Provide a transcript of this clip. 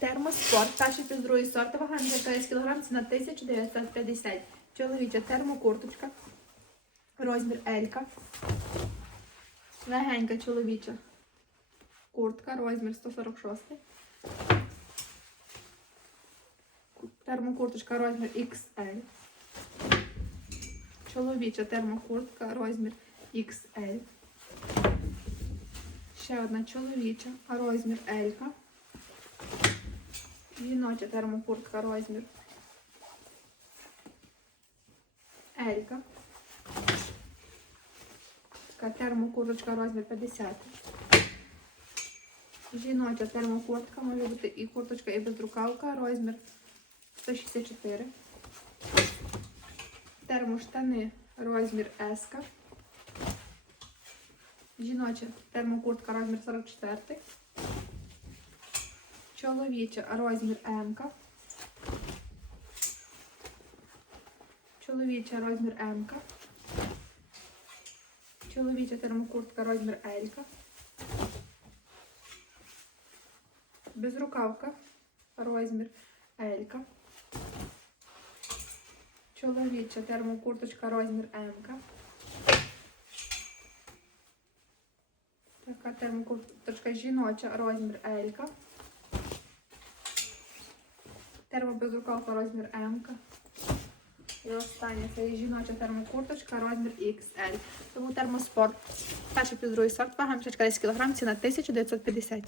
Термоспорт, перший плюс другий сорт, вага 10 кг, ціна 1950. Чоловіча термокурточка, розмір Елька. Легенька чоловіча куртка, розмір 146. Термокурточка, розмір XL. Чоловіча термокуртка, розмір XL. Ще одна чоловіча, розмір L. Жіноча термокуртка, розмір L. Така термокурточка, розмір 50. Жіноча термокуртка, може бути і курточка, і безрукавка, розмір 164. Термоштани, розмір S. Жіноча термокуртка, розмір 44. Чоловіча розмір М. Чоловіча розмір М. Чоловіча термокуртка, розмір L. Безрукавка, розмір L. Чоловіча термокурточка, розмір М. Така термокурточка жіноча, розмір L. Термобезрукавка, розмір М. І останнє це є жіноча термокурточка, розмір XL. Тому термоспорт. Перший плюс другий сорт, вага мішечка 10 кг, ціна 1950.